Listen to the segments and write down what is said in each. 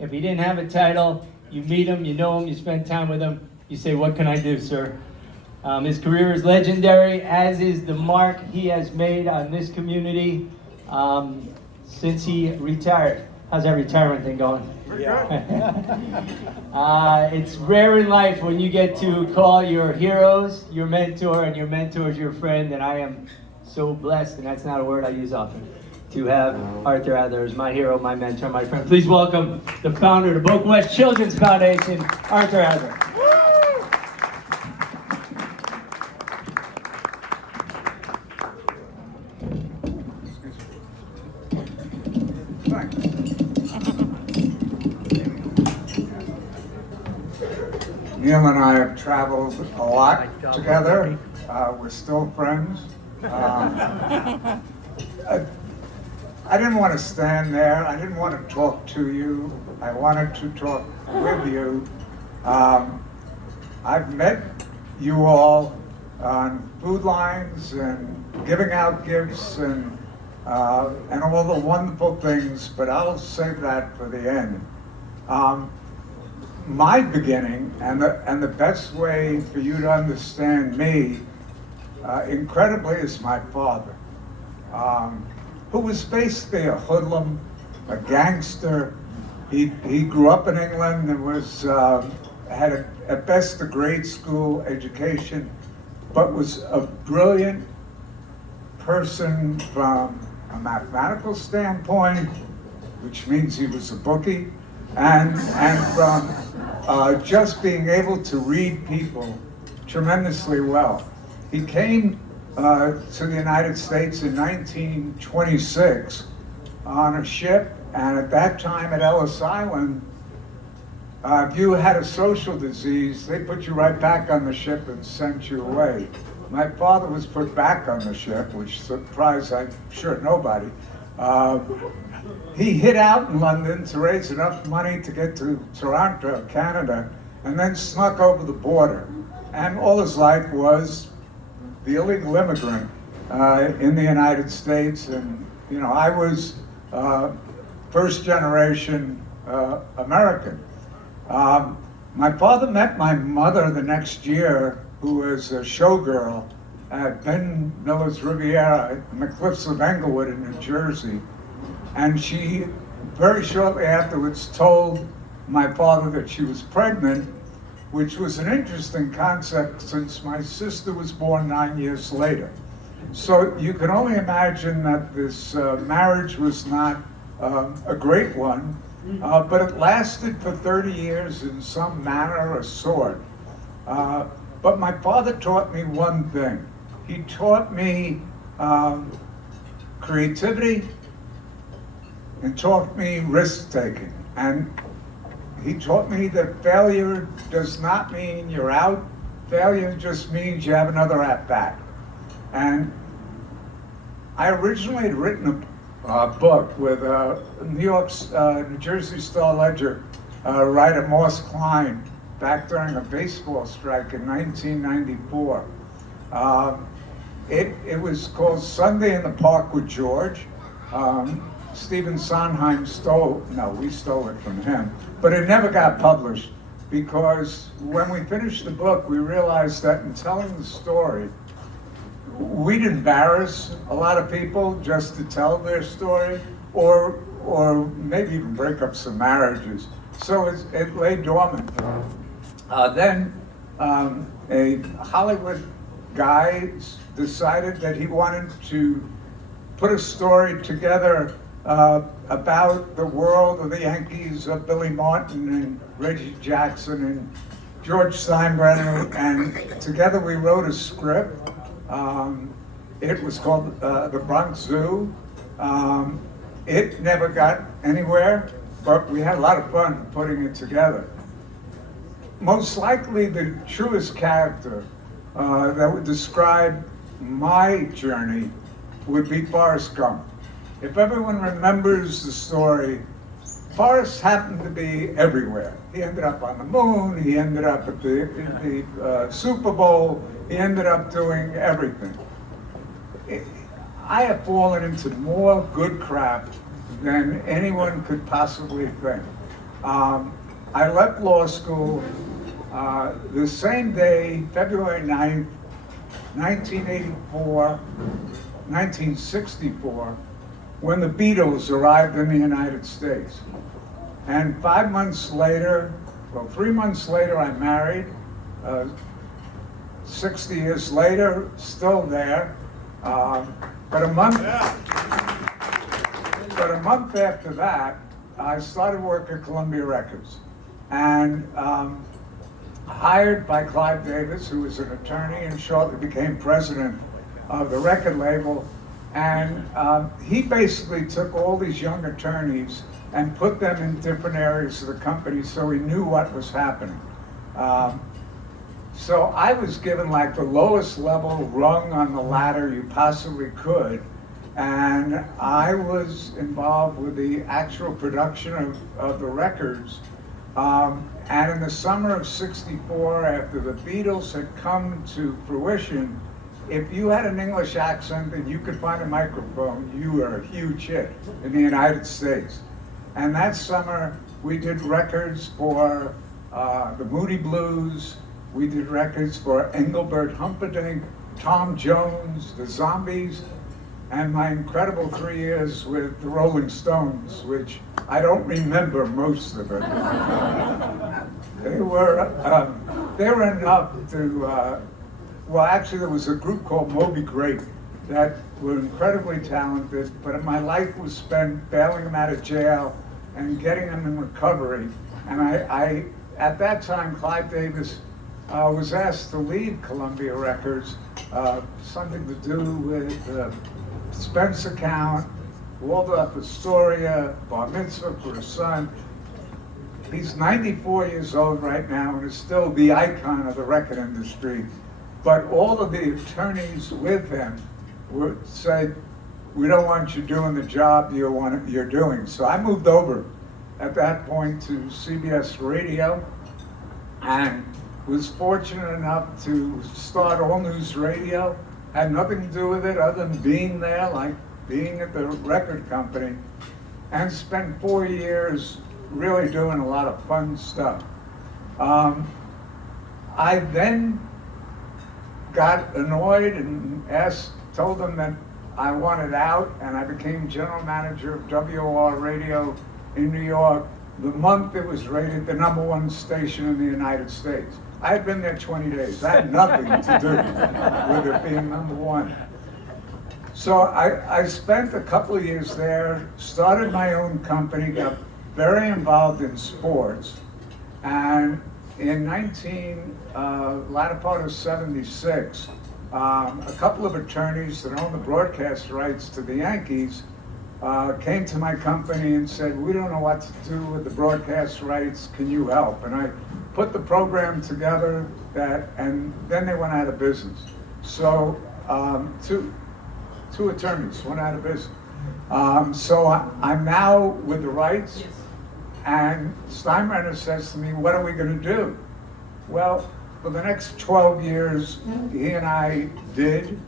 If he didn't have a title, you meet him, you know him, you spend time with him, you say, what can I do, sir? His career is legendary, as is the mark he has made on this community since he retired. How's that retirement thing going? It's rare in life when you get to call your heroes your mentor and your mentors your friend, and I am so blessed, and that's not a word I use often, to have Arthur Adler as my hero, my mentor, my friend. Please welcome the founder of the Boca West Children's Foundation, Arthur Adler. Neil and I have traveled a lot together. We're still friends. I didn't want to stand there. I didn't want to talk to you. I wanted to talk with you. I've met you all on food lines and giving out gifts and all the wonderful things, but I'll save that for the end. My beginning, and the best way for you to understand me, incredibly, is my father, who was basically a hoodlum, a gangster. He grew up in England and was had at best a grade school education, but was a brilliant person from a mathematical standpoint, which means he was a bookie, and from just being able to read people tremendously well. He came to the United States in 1926 on a ship, and at that time at Ellis Island, if you had a social disease, they put you right back on the ship and sent you away. My father was put back on the ship, which surprised, I'm sure, nobody. He hid out in London to raise enough money to get to Toronto, Canada, and then snuck over the border. And all his life was the illegal immigrant in the United States. And, you know, I was first generation American. My father met my mother the next year, who was a showgirl at Ben Miller's Riviera in the Cliffs of Englewood in New Jersey. And she, very shortly afterwards, told my father that she was pregnant, which was an interesting concept since my sister was born 9 years later. So you can only imagine that this marriage was not a great one, but it lasted for 30 years in some manner or sort. But my father taught me one thing. He taught me creativity and taught me risk-taking. And he taught me that failure does not mean you're out. Failure just means you have another at-bat. And I originally had written a book with New Jersey Star-Ledger writer Morse Klein back during a baseball strike in 1994. It was called Sunday in the Park with George. Stephen Sondheim we stole it from him, but it never got published because when we finished the book, we realized that in telling the story, we'd embarrass a lot of people just to tell their story, or maybe even break up some marriages. So it lay dormant. Then a Hollywood guy decided that he wanted to put a story together about the world of the Yankees, of Billy Martin and Reggie Jackson and George Steinbrenner, and together we wrote a script. It was called The Bronx Zoo. It never got anywhere, but we had a lot of fun putting it together. Most likely the truest character that would describe my journey would be Forrest Gump. If everyone remembers the story, Forrest happened to be everywhere. He ended up on the moon, he ended up at the Super Bowl, he ended up doing everything. I have fallen into more good crap than anyone could possibly think. I left law school the same day, February 9th, 1964, when the Beatles arrived in the United States. And 5 months later, well, 3 months later, I married. 60 years later, still there. But a month after that, I started work at Columbia Records, and hired by Clive Davis, who was an attorney and shortly became president of the record label. And he basically took all these young attorneys and put them in different areas of the company so he knew what was happening. So I was given like the lowest level rung on the ladder you possibly could, and I was involved with the actual production of the records. And in the summer of '64, after the Beatles had come to fruition, if you had an English accent and you could find a microphone, you were a huge hit in the United States. And that summer, we did records for the Moody Blues, we did records for Engelbert Humperdinck, Tom Jones, the Zombies, and my incredible 3 years with the Rolling Stones, which I don't remember most of it. They were enough to, well, actually there was a group called Moby Grape that were incredibly talented, but my life was spent bailing them out of jail and getting them in recovery. And I at that time, Clive Davis was asked to leave Columbia Records, something to do with Spence account, Waldorf Astoria, bar mitzvah for his son. He's 94 years old right now and is still the icon of the record industry. But all of the attorneys with him said, we don't want you doing the job you're doing. So I moved over at that point to CBS Radio and was fortunate enough to start All News Radio. Had nothing to do with it other than being there, like being at the record company, and spent 4 years really doing a lot of fun stuff. I then got annoyed and told them that I wanted out, and I became general manager of WOR Radio in New York the month it was rated the #1 station in the United States. I had been there 20 days. I had nothing to do with it being #1. So I spent a couple of years there, started my own company, got very involved in sports, and in latter part of '76, a couple of attorneys that owned the broadcast rights to the Yankees came to my company and said, we don't know what to do with the broadcast rights, can you help? And I put the program together, and then they went out of business. So two attorneys went out of business. So I'm now with the rights, and Steinbrenner says to me, what are we going to do? Well, for the next 12 years, he and I did.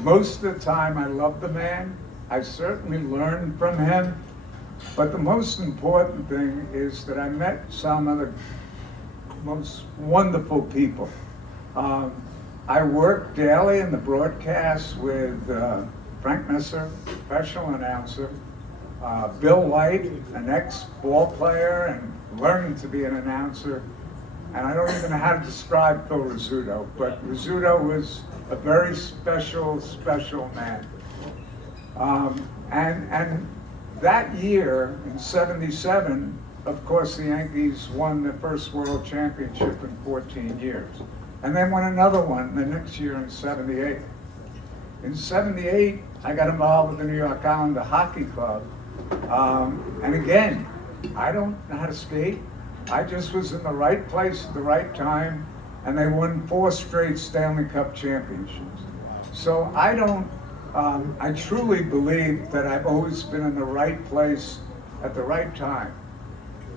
Most of the time, I loved the man. I certainly learned from him. But the most important thing is that I met some of the most wonderful people. I worked daily in the broadcast with Frank Messer, professional announcer, Bill White, an ex-ball player and learning to be an announcer. And I don't even know how to describe Phil Rizzuto, but Rizzuto was a very special, special man. And that year, in '77, of course, the Yankees won their first World Championship in 14 years. And then won another one the next year in '78. In '78, I got involved with the New York Islander Hockey Club. And again, I don't know how to skate. I just was in the right place at the right time, and they won 4 straight Stanley Cup championships. So I truly believe that I've always been in the right place at the right time.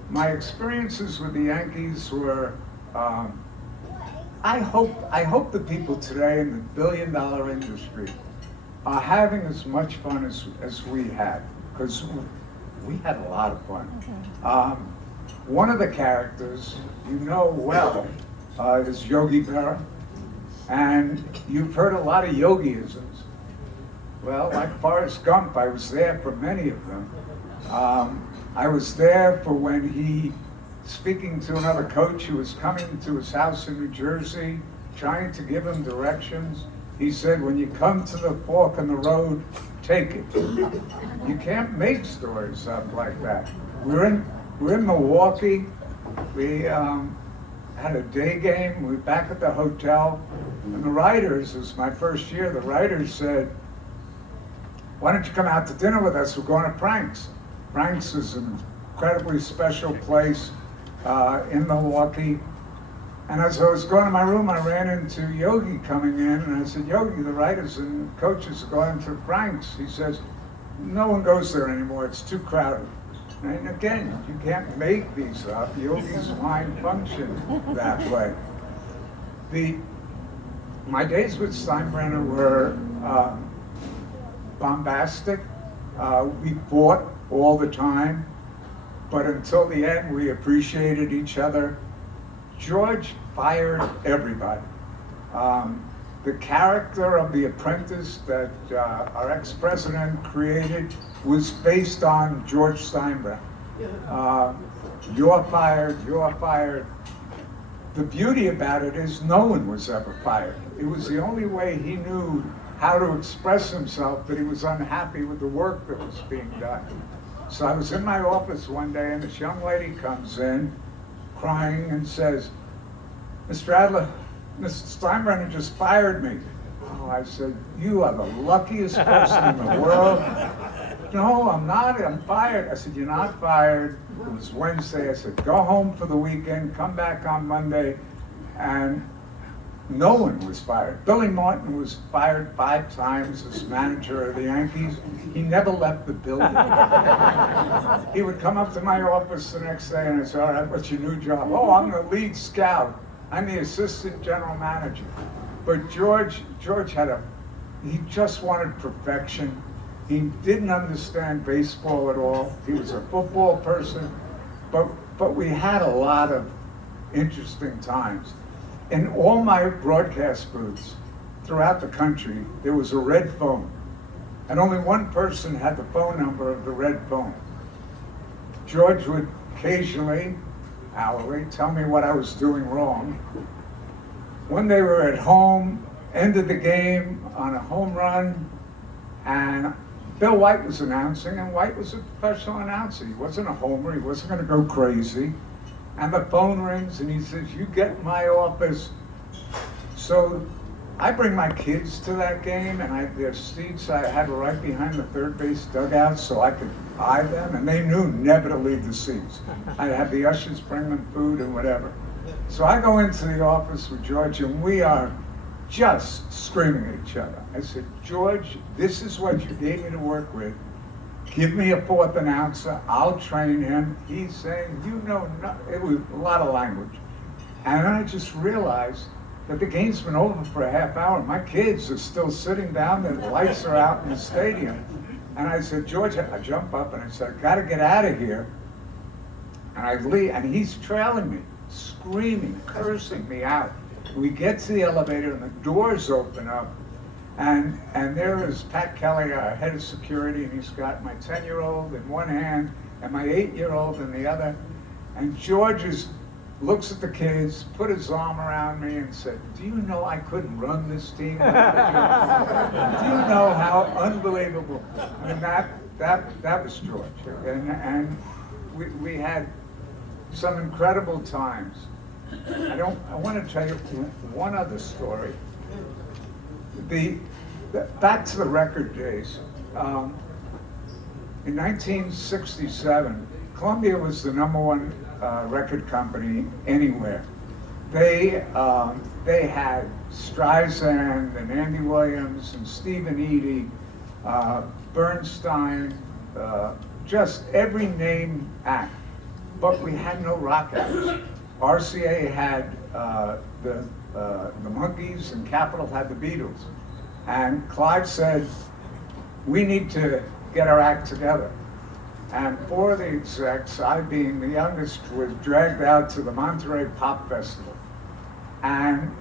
My experiences with the Yankees were, I hope the people today in the billion-dollar industry are having as much fun as we had, because we had a lot of fun. One of the characters you know well is Yogi Berra, and you've heard a lot of yogiisms. Well, like Forrest Gump, I was there for many of them. I was there for when he, speaking to another coach who was coming to his house in New Jersey, trying to give him directions. He said, when you come to the fork in the road, take it. You can't make stories up like that. We're in Milwaukee. We had a day game. We were back at the hotel. And the writers, it was my first year, the writers said, why don't you come out to dinner with us? We're going to Frank's. Frank's is an incredibly special place in Milwaukee. And as I was going to my room, I ran into Yogi coming in, and I said, Yogi, the writers and coaches are going to Frank's. He says, no one goes there anymore, it's too crowded. And again, you can't make these up. Yogi's mind functioned that way. My days with Steinbrenner were bombastic. We fought all the time, but until the end, we appreciated each other. George fired everybody. The character of the apprentice that our ex-president created was based on George Steinbrenner. You're fired, you're fired. The beauty about it is no one was ever fired. It was the only way he knew how to express himself that he was unhappy with the work that was being done. So I was in my office one day and this young lady comes in crying and says, Mr. Adler, Mr. Steinbrenner just fired me. Oh, I said, you are the luckiest person in the world. No, I'm not, I'm fired. I said, you're not fired. It was Wednesday. I said, go home for the weekend, come back on Monday. And no one was fired. Billy Martin was fired 5 times as manager of the Yankees. He never left the building. He would come up to my office the next day and I said, all right, what's your new job? Oh, I'm the lead scout. I'm the assistant general manager. But George he just wanted perfection. He didn't understand baseball at all. He was a football person, but we had a lot of interesting times. In all my broadcast booths throughout the country, there was a red phone. And only one person had the phone number of the red phone. George would occasionally, hourly, tell me what I was doing wrong. One day we were at home, ended the game on a home run, and Bill White was announcing, and White was a professional announcer. He wasn't a homer, he wasn't gonna go crazy. And the phone rings and he says, you get in my office. So I bring my kids to that game and their seats I had right behind the third base dugout so I could eye them, and they knew never to leave the seats. I'd have the ushers bring them food and whatever. So I go into the office with George and we are just screaming at each other. I said, George, this is what you gave me to work with. Give me a 4th announcer, I'll train him. He's saying, you know, it was a lot of language. And then I just realized that the game's been over for a half hour. My kids are still sitting down, the lights are out in the stadium. And I said, George, I jump up and I said, I gotta get out of here. And I leave, and he's trailing me, screaming, cursing me out. We get to the elevator and the doors open up. And there is Pat Kelly, our head of security, and he's got my 10-year-old in one hand and my 8-year-old in the other. And George looks at the kids, put his arm around me and said, do you know I couldn't run this team? Do you know how unbelievable? I mean, that was George. And we had some incredible times. I want to tell you one other story. Back to the record days. In 1967, Columbia was the #1 record company anywhere. They had Streisand and Andy Williams and Stephen Eady, Bernstein, just every name act. But we had no rock acts. RCA had the Monkees and Capitol had the Beatles. And Clive said, we need to get our act together. And four of the execs, I being the youngest, was dragged out to the Monterey Pop Festival. And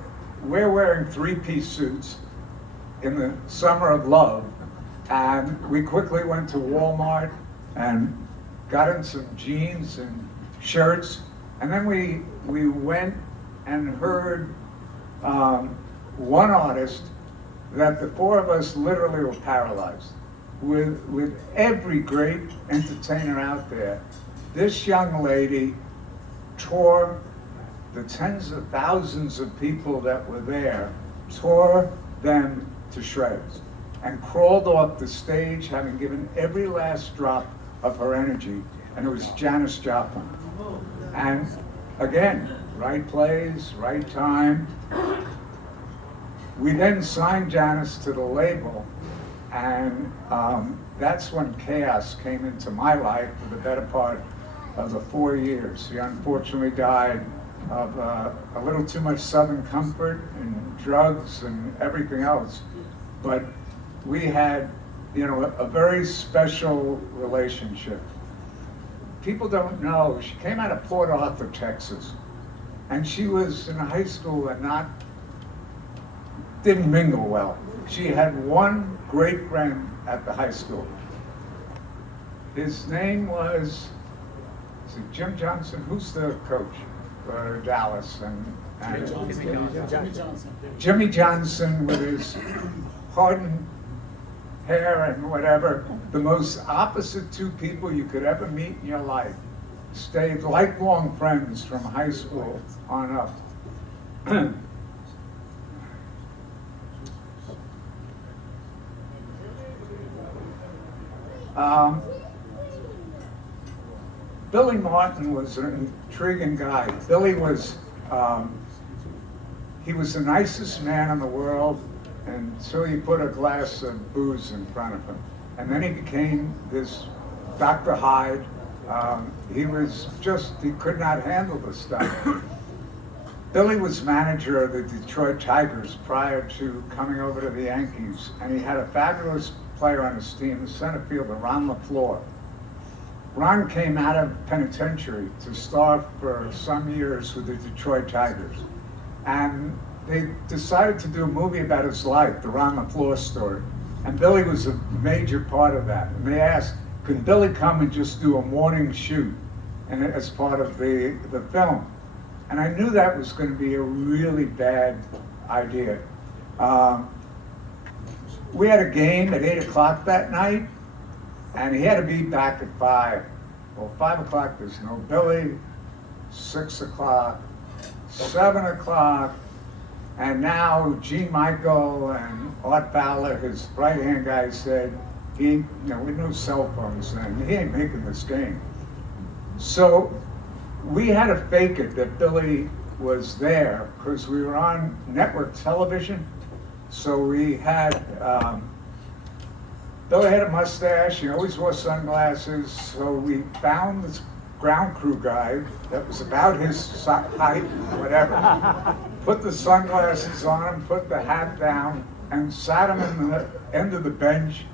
we're wearing three-piece suits in the summer of love. And we quickly went to Walmart and got in some jeans and shirts. And then we went and heard one artist that the four of us literally were paralyzed. With every great entertainer out there, this young lady tore the tens of thousands of people that were there, tore them to shreds, and crawled off the stage having given every last drop of her energy, and it was Janis Joplin. And again, right place, right time. We then signed Janis to the label, and that's when chaos came into my life for the better part of the 4 years. She unfortunately died of a little too much Southern comfort and drugs and everything else. But we had, a very special relationship. People don't know, she came out of Port Arthur, Texas, and she was in high school and didn't mingle well. She had one great friend at the high school. His name was, is it Jim Johnson? Who's the coach for Dallas? Jimmy Johnson with his hardened hair and whatever. The most opposite two people you could ever meet in your life. Stayed lifelong friends from high school on up. Billy Martin was an intriguing guy. Billy was, he was the nicest man in the world until you put a glass of booze in front of him. And then he became this Dr. Hyde. He could not handle the stuff. Billy was manager of the Detroit Tigers prior to coming over to the Yankees, and he had a fabulous player on his team, the center fielder, Ron LaFleur. Ron came out of penitentiary to star for some years with the Detroit Tigers. And they decided to do a movie about his life, the Ron LaFleur story. And Billy was a major part of that. And they asked, could Billy come and just do a morning shoot as part of the film? And I knew that was going to be a really bad idea. We had a game at 8 o'clock that night, and he had to be back at 5. Well, 5 o'clock, there's no Billy. 6 o'clock, 7 o'clock, and now Gene Michael and Art Fowler, his right-hand guy, said, with no cell phones then, he ain't making this game. So we had to fake it that Billy was there because we were on network television. So we had, Billy had a mustache, he always wore sunglasses, so we found this ground crew guy that was about his height, whatever, put the sunglasses on him, put the hat down, and sat him in the end of the bench.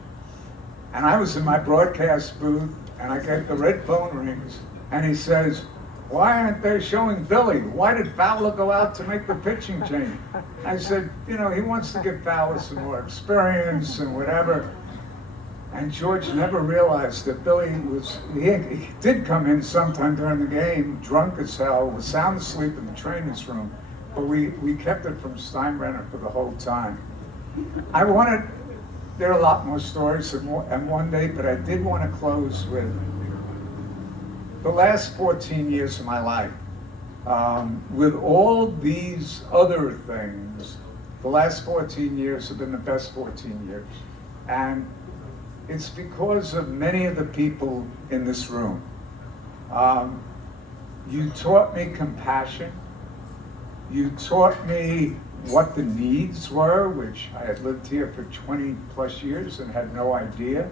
And I was in my broadcast booth, and I get the red phone rings, and he says, why aren't they showing Billy? Why did Fowler go out to make the pitching change? I said, he wants to give Fowler some more experience and whatever. And George never realized that Billy he did come in sometime during the game, drunk as hell, was sound asleep in the trainer's room, but we kept it from Steinbrenner for the whole time. There are a lot more stories and one day, but I did want to close with the last 14 years of my life. With all these other things, the last 14 years have been the best 14 years. And it's because of many of the people in this room. You taught me compassion. You taught me what the needs were, which I had lived here for 20 plus years and had no idea.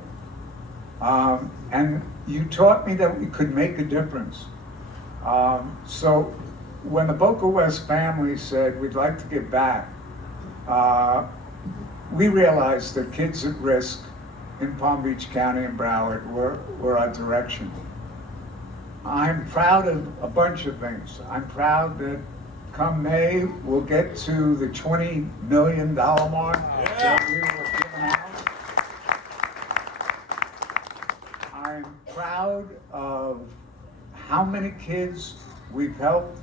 And you taught me that we could make a difference. So when the Boca West family said, we'd like to give back, we realized that kids at risk in Palm Beach County and Broward were our direction. I'm proud of a bunch of things. I'm proud that come May, we'll get to the $20 million mark that we were giving out. I'm proud of how many kids we've helped.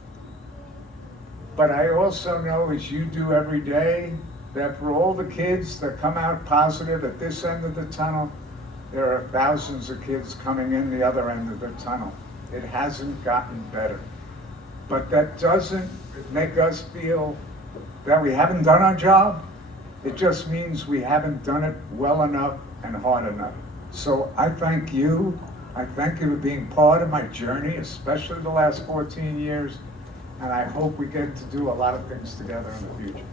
But I also know, as you do every day, that for all the kids that come out positive at this end of the tunnel, there are thousands of kids coming in the other end of the tunnel. It hasn't gotten better. But that doesn't make us feel that we haven't done our job. It just means we haven't done it well enough and hard enough. So I thank you. I thank you for being part of my journey, especially the last 14 years. And I hope we get to do a lot of things together in the future.